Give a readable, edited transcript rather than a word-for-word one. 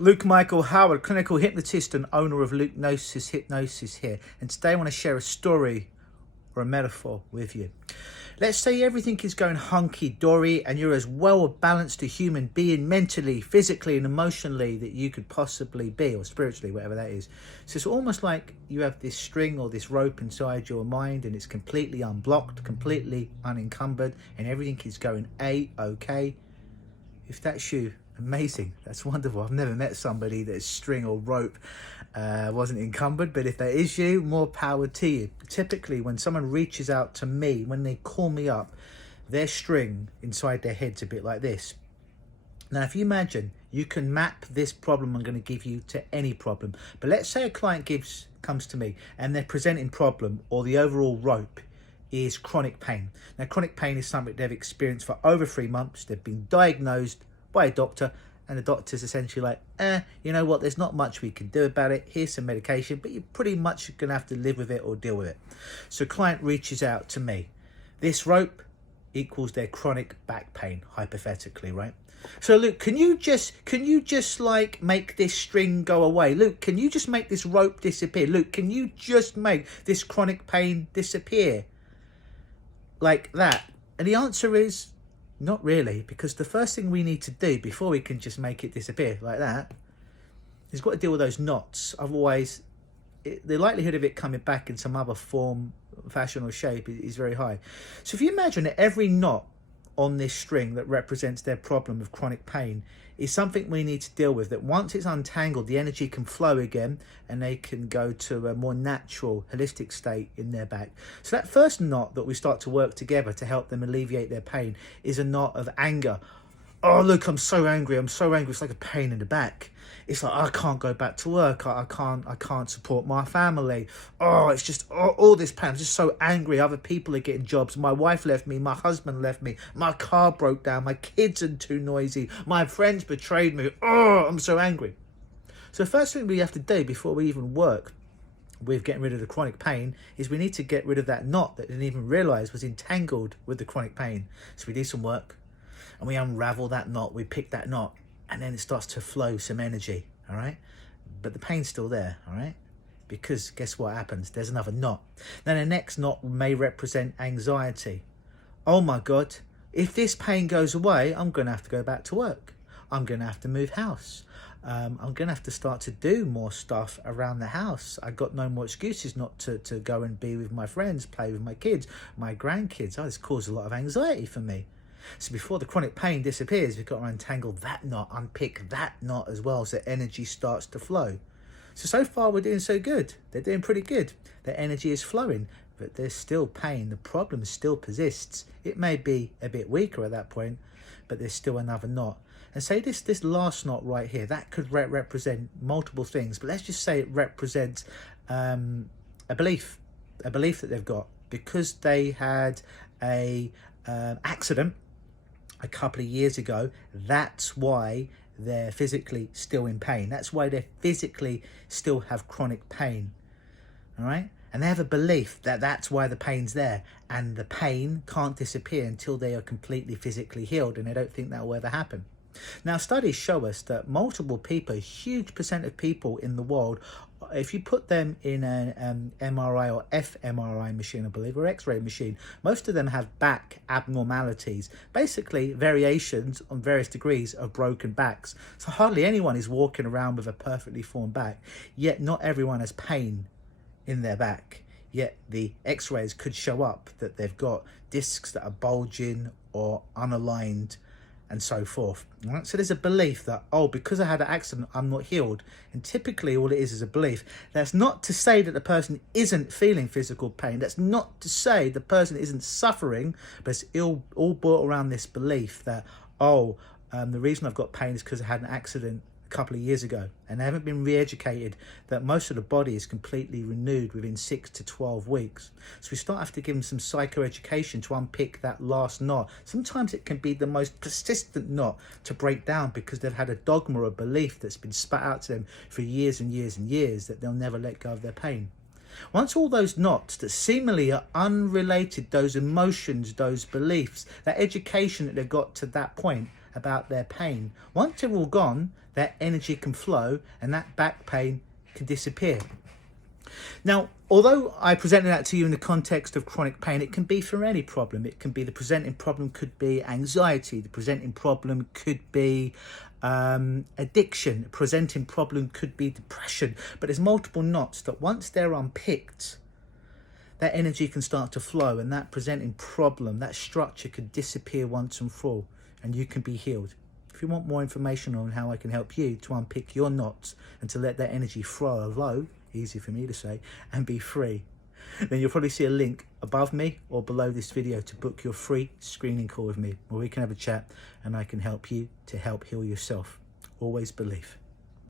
Luke Michael Howard, clinical hypnotist and owner of Lukenosis Hypnosis here. And today I want to share a story or a metaphor with you. Let's say everything is going hunky-dory and you're as well balanced a human being mentally, physically and emotionally that you could possibly be, or spiritually, whatever that is. So it's almost like you have this string or this rope inside your mind and it's completely unblocked, completely unencumbered, and everything is going A-okay. If that's you, amazing, that's wonderful. I've never met somebody that's string or rope wasn't encumbered, but if that is you, more power to you. Typically when someone reaches out to me, when they call me up, their string inside their head's a bit like this. Now if you imagine, you can map this problem I'm going to give you to any problem, but let's say a client comes to me and their presenting problem or the overall rope is chronic pain. Now chronic pain is something they've experienced for over 3 months. They've been diagnosed by a doctor and the doctor's essentially like, you know what, there's not much we can do about it. Here's some medication, but you're pretty much going to have to live with it or deal with it. So client reaches out to me. This rope equals their chronic back pain, hypothetically, right? So Luke, can you just like make this string go away? Luke, can you just make this rope disappear? Luke, can you just make this chronic pain disappear? Like that? And the answer is not really, because the first thing we need to do before we can just make it disappear like that is got to deal with those knots. Otherwise, the likelihood of it coming back in some other form, fashion or shape is very high. So if you imagine that every knot on this string that represents their problem of chronic pain is something we need to deal with, that once it's untangled, the energy can flow again and they can go to a more natural, holistic state in their back. So that first knot that we start to work together to help them alleviate their pain is a knot of anger. Oh, look, I'm so angry. It's like a pain in the back. It's like, I can't go back to work. I can't support my family. Oh, it's just all this pain. I'm just so angry. Other people are getting jobs. My wife left me. My husband left me. My car broke down. My kids are too noisy. My friends betrayed me. Oh, I'm so angry. So the first thing we have to do before we even work with getting rid of the chronic pain is we need to get rid of that knot that I didn't even realize was entangled with the chronic pain. So we do some work and we unravel that knot. We pick that knot, and then it starts to flow some energy, all right? But the pain's still there, all right? Because guess what happens? There's another knot. Now the next knot may represent anxiety. Oh my God, if this pain goes away, I'm gonna have to go back to work. I'm gonna have to move house. I'm gonna have to start to do more stuff around the house. I got no more excuses not to go and be with my friends, play with my kids, my grandkids. Oh, this caused a lot of anxiety for me. So before the chronic pain disappears, we've got to untangle that knot, unpick that knot as well, so energy starts to flow. So far we're doing so good. They're doing pretty good. Their energy is flowing, but there's still pain. The problem still persists. It may be a bit weaker at that point, but there's still another knot. And say this last knot right here, that could represent multiple things, but let's just say it represents a belief that they've got because they had a accident a couple of years ago. That's why they're physically still in pain. That's why they physically still have chronic pain. All right? And they have a belief that that's why the pain's there, and the pain can't disappear until they are completely physically healed, and they don't think that will ever happen. Now studies show us that multiple people, a huge percent of people in the world, if you put them in an MRI or fMRI machine, I believe, or X-ray machine, most of them have back abnormalities, basically variations on various degrees of broken backs. So hardly anyone is walking around with a perfectly formed back, yet not everyone has pain in their back. Yet the X-rays could show up that they've got discs that are bulging or unaligned and so forth. Right? So there's a belief that, oh, because I had an accident, I'm not healed. And typically all it is a belief. That's not to say that the person isn't feeling physical pain. That's not to say the person isn't suffering, but it's all built around this belief that, the reason I've got pain is because I had an accident a couple of years ago, and they haven't been re-educated that most of the body is completely renewed within 6 to 12 weeks. So we start have to give them some psychoeducation to unpick that last knot. Sometimes it can be the most persistent knot to break down because they've had a dogma or belief that's been spat out to them for years and years and years that they'll never let go of their pain. Once all those knots that seemingly are unrelated, those emotions, those beliefs, that education that they've got to that point about their pain. Once they're all gone, that energy can flow and that back pain can disappear. Now, although I presented that to you in the context of chronic pain, it can be for any problem. It can be, the presenting problem could be anxiety, the presenting problem could be addiction, the presenting problem could be depression. But there's multiple knots that once they're unpicked, that energy can start to flow, and that presenting problem, that structure could disappear once and for all, and you can be healed. If you want more information on how I can help you to unpick your knots and to let that energy flow, easy for me to say, and be free, then you'll probably see a link above me or below this video to book your free screening call with me, where we can have a chat and I can help you to help heal yourself. Always believe.